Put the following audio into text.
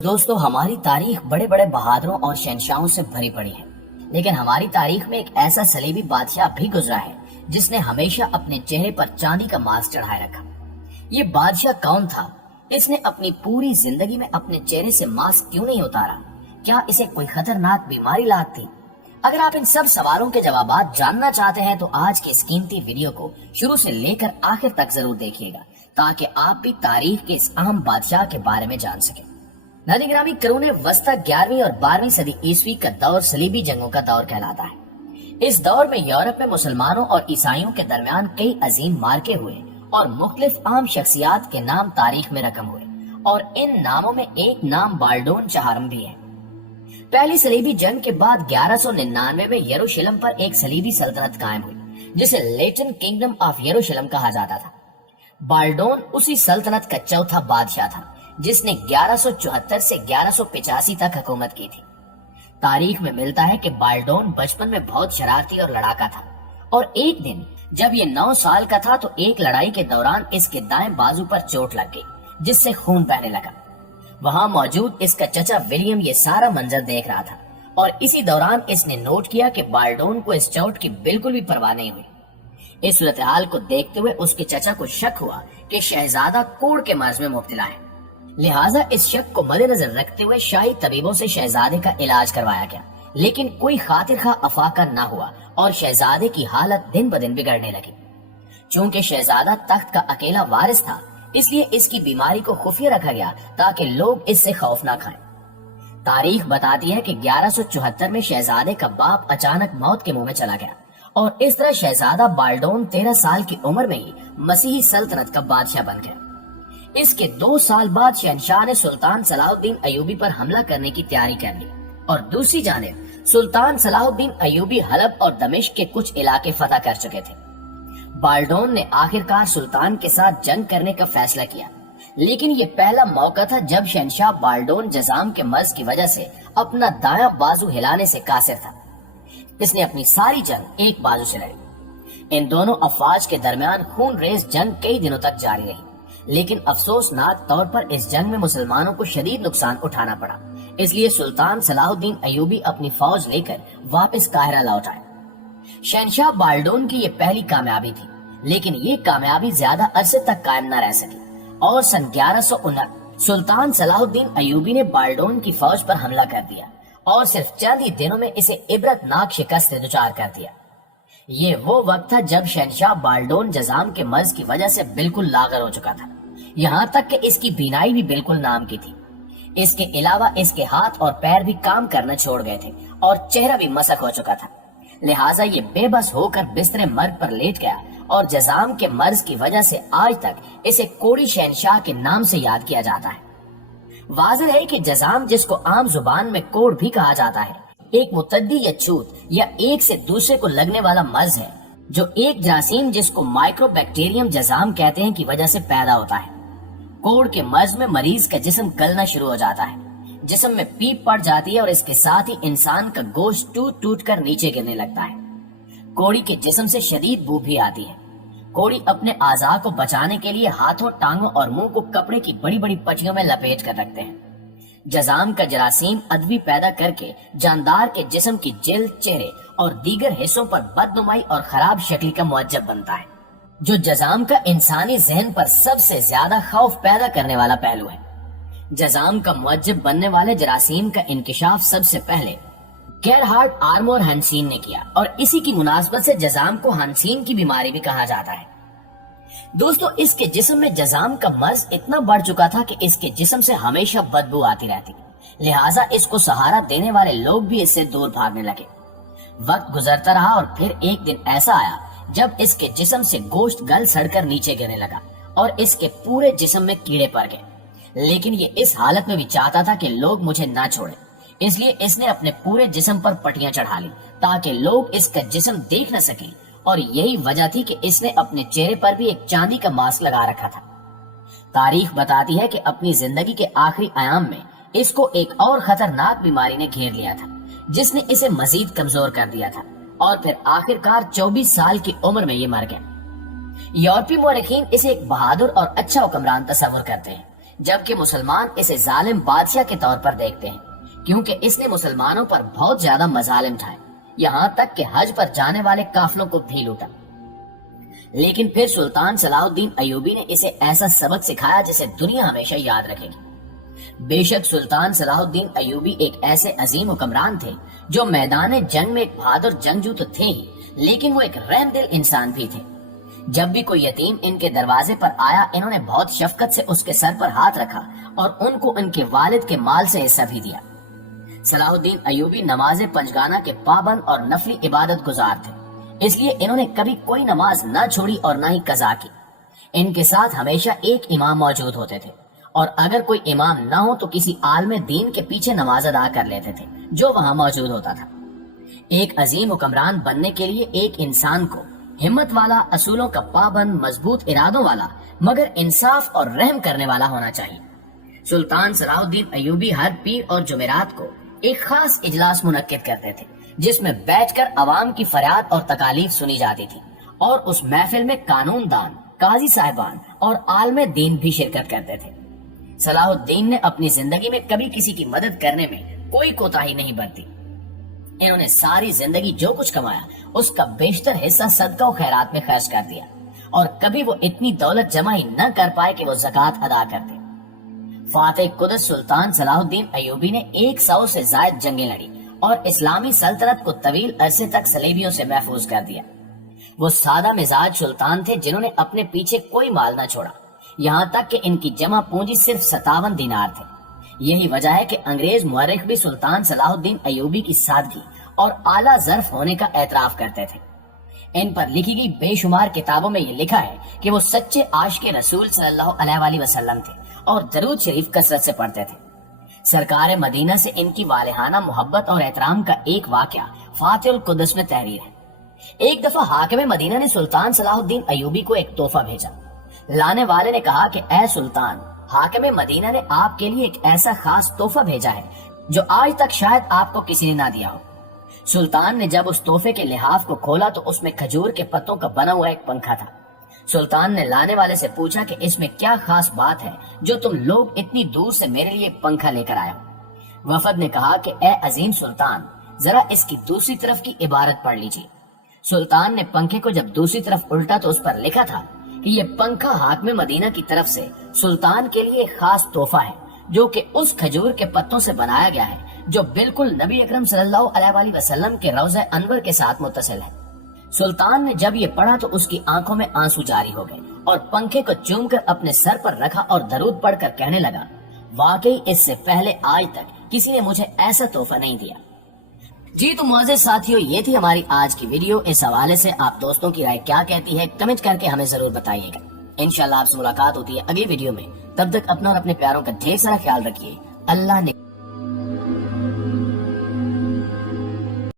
دوستو ہماری تاریخ بڑے بڑے بہادروں اور شہنشاہوں سے بھری پڑی ہے، لیکن ہماری تاریخ میں ایک ایسا صلیبی بادشاہ بھی گزرا ہے جس نے ہمیشہ اپنے چہرے پر چاندی کا ماسک چڑھائے رکھا۔ یہ بادشاہ کون تھا؟ اس نے اپنی پوری زندگی میں اپنے چہرے سے ماسک کیوں نہیں اتارا؟ کیا اسے کوئی خطرناک بیماری لاحق تھی؟ اگر آپ ان سب سوالوں کے جوابات جاننا چاہتے ہیں تو آج کے اس قیمتی ویڈیو کو شروع سے لے کر آخر تک ضرور دیکھیے گا تاکہ آپ بھی تاریخ کے اس اہم بادشاہ کے بارے میں جان سکیں۔ ناظرین گرامی، قرون وسطی 11ویں اور 12ویں صدی عیسوی کا دور صلیبی جنگوں کا دور کہلاتا ہے۔ اس دور میں یورپ میں مسلمانوں اور عیسائیوں کے درمیان کئی عظیم مارکے ہوئے اور مختلف اہم شخصیات کے نام تاریخ میں رقم ہوئے، اور ان ناموں میں ایک نام بالڈون چہارم بھی ہے۔ پہلی صلیبی جنگ کے بعد 1199 میں یروشلم پر ایک صلیبی سلطنت قائم ہوئی جسے لیٹن کنگڈم آف یروشلم کہا جاتا تھا۔ بالڈون اسی سلطنت کا چوتھا بادشاہ تھا جس نے 1174 سے 1185 تک حکومت کی تھی۔ تاریخ میں ملتا ہے کہ بالڈون بچپن میں بہت شرارتی اور لڑاکا تھا، اور ایک دن جب یہ 9 سال کا تھا تو ایک لڑائی کے دوران اس کے دائیں بازو پر چوٹ لگ گئی جس سے خون بہنے لگا۔ وہاں موجود اس کا چچا ولیم یہ سارا منظر دیکھ رہا تھا، اور اسی دوران اس نے نوٹ کیا کہ بالڈون کو اس چوٹ کی بالکل بھی پرواہ نہیں ہوئی۔ اس صورتحال کو دیکھتے ہوئے اس کے چچا کو شک ہوا کہ شہزادہ کوڑ کے مرض میں مبتلا ہے، لہٰذا اس شک کو مد نظر رکھتے ہوئے شاہی طبیبوں سے شہزادے کا علاج کروایا گیا، لیکن کوئی خاطر خواہ افاقہ نہ ہوا اور شہزادے کی حالت دن بدن بگڑنے لگی۔ چونکہ شہزادہ تخت کا اکیلا وارث تھا، اس لیے اس کی بیماری کو خفیہ رکھا گیا تاکہ لوگ اس سے خوف نہ کھائیں۔ تاریخ بتاتی ہے کہ 1174 میں شہزادے کا باپ اچانک موت کے منہ میں چلا گیا، اور اس طرح شہزادہ بالڈون 13 سال کی عمر میں ہی مسیحی سلطنت کا بادشاہ بن گیا۔ اس کے 2 سال بعد شہنشاہ نے سلطان صلاح الدین ایوبی پر حملہ کرنے کی تیاری کر لی، اور دوسری جانب سلطان صلاح الدین ایوبی حلب اور دمشق کے کچھ علاقے فتح کر چکے تھے۔ بالڈون نے آخرکار سلطان کے ساتھ جنگ کرنے کا فیصلہ کیا، لیکن یہ پہلا موقع تھا جب شہنشاہ بالڈون جزام کے مرض کی وجہ سے اپنا دایاں بازو ہلانے سے قاصر تھا۔ اس نے اپنی ساری جنگ ایک بازو سے لڑی۔ ان دونوں افواج کے درمیان خون ریز جنگ کئی دنوں تک جاری رہی، لیکن افسوسناک طور پر اس جنگ میں مسلمانوں کو شدید نقصان اٹھانا پڑا، اس لیے سلطان صلاح الدین ایوبی اپنی فوج لے کر واپس قاہرہ لوٹ آئے۔ شہنشاہ بالڈون کی یہ پہلی کامیابی تھی، لیکن یہ کامیابی زیادہ عرصے تک قائم نہ رہ سکی، اور سن 1159 سلطان صلاح الدین ایوبی نے بالڈون کی فوج پر حملہ کر دیا اور صرف چند ہی دنوں میں اسے عبرتناک شکست سے دچار کر دیا۔ یہ وہ وقت تھا جب شہنشاہ بالڈون جزام کے مرض کی وجہ سے بالکل لاغر ہو چکا تھا، یہاں تک کہ اس کی بینائی بھی بالکل نام کی تھی۔ اس کے علاوہ اس کے ہاتھ اور پیر بھی کام کرنا چھوڑ گئے تھے اور چہرہ بھی مسخ ہو چکا تھا، لہٰذا یہ بے بس ہو کر بستر مرگ پر لیٹ گیا، اور جزام کے مرض کی وجہ سے آج تک اسے کوڑی شہنشاہ کے نام سے یاد کیا جاتا ہے۔ واضح ہے کہ جزام، جس کو عام زبان میں کوڑ بھی کہا جاتا ہے، ایک متعدی یا چھوت یا ایک سے دوسرے کو لگنے والا مرض ہے جو ایک جراثیم جس کو مائکرو بیکٹیریم جزام کہتے ہیں کی وجہ سے پیدا ہوتا ہے۔ کوڑ کے مرض میں مریض کا جسم گلنا شروع ہو جاتا ہے، جسم میں پیپ پڑ جاتی ہے، اور اس کے ساتھ ہی انسان کا گوشت ٹوٹ ٹوٹ کر نیچے گرنے لگتا ہے۔ کوڑی کے جسم سے شدید بو بھی آتی ہے۔ کوڑی اپنے اعضاء کو بچانے کے لیے ہاتھوں، ٹانگوں اور منہ کو کپڑے کی بڑی بڑی پٹیوں میں لپیٹ کر رکھتے ہیں۔ جزام کا جراثیم ادوی پیدا کر کے جاندار کے جسم کی جلد، چہرے اور دیگر حصوں پر بدنمائی اور خراب شکل کا موجب بنتا ہے، جو جزام کا انسانی ذہن پر سب سے زیادہ خوف پیدا کرنے والا پہلو ہے۔ جزام کا موجب بننے والے جراثیم کا انکشاف سب سے پہلے گیرہارڈ آرمور ہنسین نے کیا، اور اسی کی مناسبت سے جزام کو ہنسین کی بیماری بھی کہا جاتا ہے۔ دوستو، اس کے جسم میں جزام کا مرض اتنا بڑھ چکا تھا کہ اس کے جسم سے ہمیشہ بدبو آتی رہتی، لہٰذا اس کو سہارا دینے والے لوگ بھی اس سے دور بھاگنے لگے۔ وقت گزرتا رہا اور پھر ایک دن ایسا آیا جب اس کے جسم سے گوشت گل سڑ کر نیچے گرنے لگا اور اس کے پورے جسم میں کیڑے پڑ گئے، لیکن یہ اس حالت میں بھی چاہتا تھا کہ لوگ مجھے نہ چھوڑیں، اس لیے اس نے اپنے پورے جسم پر پٹیاں چڑھا لی تاکہ لوگ اس کا جسم دیکھ نہ سکیں، اور یہی وجہ تھی کہ اس نے اپنے چہرے پر بھی ایک چاندی کا ماسک لگا رکھا تھا۔ تاریخ بتاتی ہے کہ اپنی زندگی کے آخری ایام میں اس کو ایک اور خطرناک بیماری نے گھیر لیا تھا جس نے اسے مزید کمزور کر دیا تھا، اور پھر آخرکار 24 سال کی عمر میں یہ مر گیا۔ یورپی مورخین اسے ایک بہادر اور اچھا حکمران تصور کرتے ہیں، جبکہ مسلمان اسے ظالم بادشاہ کے طور پر دیکھتے ہیں، کیونکہ اس نے مسلمانوں پر بہت زیادہ مظالم ڈھائے، یہاں تک کہ حج پر جانے والے قافلوں کو بھی لوٹا۔ لیکن پھر سلطان صلاح الدین ایوبی نے اسے ایسا سبق سکھایا جسے دنیا ہمیشہ یاد رکھے گی۔ بے شک سلطان صلاح الدین ایوبی ایک ایسے عظیم حکمران تھے جو میدان جنگ میں ایک بہادر جنگجو تو تھے ہی، لیکن وہ ایک رحم دل انسان بھی تھے۔ جب بھی کوئی یتیم ان کے دروازے پر آیا، انہوں نے بہت شفقت سے اس کے سر پر ہاتھ رکھا اور ان کو ان کے والد کے مال سے حصہ بھی دیا۔ صلاح الدین ایوبی نماز پنجگانہ کے پابند اور نفلی عبادت گزار تھے، اس لیے انہوں نے کبھی کوئی نماز نہ چھوڑی اور نہ ہی قضا کی۔ ان کے ساتھ ہمیشہ ایک امام موجود ہوتے تھے، اور اگر کوئی امام نہ ہو تو کسی عالم دین کے پیچھے نماز ادا کر لیتے تھے جو وہاں موجود ہوتا تھا۔ ایک عظیم حکمران بننے کے لیے ایک انسان کو ہمت والا، اصولوں کا پابند، مضبوط ارادوں والا، مگر انصاف اور رحم کرنے والا ہونا چاہیے۔ سلطان صلاح الدین ایوبی ہر پیر اور جمعرات کو ایک خاص اجلاس منعقد کرتے تھے، جس میں بیٹھ کر عوام کی فریاد اور تکالیف سنی جاتی تھی، اور اس محفل میں قانون دان، قاضی صاحبان اور عالم دین بھی شرکت کرتے تھے۔ صلاح الدین نے اپنی زندگی میں کبھی کسی کی مدد کرنے میں کوئی کوتاہی نہیں برتی۔ انہوں نے ساری زندگی جو کچھ کمایا اس کا بیشتر حصہ صدقہ و خیرات میں خرچ کر دیا، اور کبھی وہ اتنی دولت جمع ہی نہ کر پائے کہ وہ زکوٰۃ ادا کرتے۔ فاتح قدس سلطان صلاح الدین ایوبی نے 100 سے زائد جنگیں لڑی اور اسلامی سلطنت کو طویل عرصے تک صلیبیوں سے محفوظ کر دیا۔ وہ سادہ مزاج سلطان تھے جنہوں نے اپنے پیچھے کوئی مال نہ چھوڑا، یہاں تک کہ ان کی جمع پونجی صرف 57 دینار تھے۔ یہی وجہ ہے کہ انگریز مورخ بھی سلطان صلاح الدین ایوبی کی سادگی اور اعلیٰ ظرف ہونے کا اعتراف کرتے تھے۔ ان پر لکھی گئی بے شمار کتابوں میں یہ لکھا ہے کہ وہ سچے عاشق رسول صلی اللہ علیہ وآلہ وسلم تھے اور درود شریف کثرت سے پڑھتے تھے۔ سرکار مدینہ سے ان کی والہانہ محبت اور احترام کا ایک واقعہ فاتح القدس میں تحریر ہے۔ ایک دفعہ حاکم مدینہ نے سلطان صلاح الدین ایوبی کو ایک تحفہ بھیجا۔ لانے والے نے کہا کہ اے سلطان، حاکم مدینہ نے آپ کے لیے ایک ایسا خاص تحفہ بھیجا ہے جو آج تک شاید آپ کو کسی نے نہ دیا ہو۔ سلطان نے جب اس تحفے کے لحاف کو کھولا تو اس میں کھجور کے پتوں کا بنا ہوا ایک پنکھا تھا۔ سلطان نے لانے والے سے پوچھا کہ اس میں کیا خاص بات ہے جو تم لوگ اتنی دور سے میرے لیے پنکھا لے کر آئے ہو؟ وفد نے کہا کہ اے عظیم سلطان، ذرا اس کی دوسری طرف کی عبارت پڑھ لیجیے۔ سلطان نے پنکھے کو جب دوسری طرف الٹا تو اس پر لکھا تھا کہ یہ پنکھا حاکم مدینہ کی طرف سے سلطان کے لیے ایک خاص تحفہ ہے جو کہ اس کھجور کے پتوں سے بنایا گیا ہے جو بالکل نبی اکرم صلی اللہ علیہ وآلہ وسلم کے روضہ انور کے ساتھ متصل ہے۔ سلطان نے جب یہ پڑھا تو اس کی آنکھوں میں آنسو جاری ہو گئے اور پنکھے کو چوم کر اپنے سر پر رکھا اور درود پڑھ کر کہنے لگا، واقعی اس سے پہلے آج تک کسی نے مجھے ایسا تحفہ نہیں دیا۔ جی تو معزز ساتھیو، یہ تھی ہماری آج کی ویڈیو۔ اس حوالے سے آپ دوستوں کی رائے کیا کہتی ہے کمنٹ کر کے ہمیں ضرور بتائیے گا۔ انشاءاللہ آپ سے ملاقات ہوتی ہے اگلی ویڈیو میں، تب تک اپنا اور اپنے پیاروں کا ڈھیر سارا خیال رکھیے۔ اللہ نے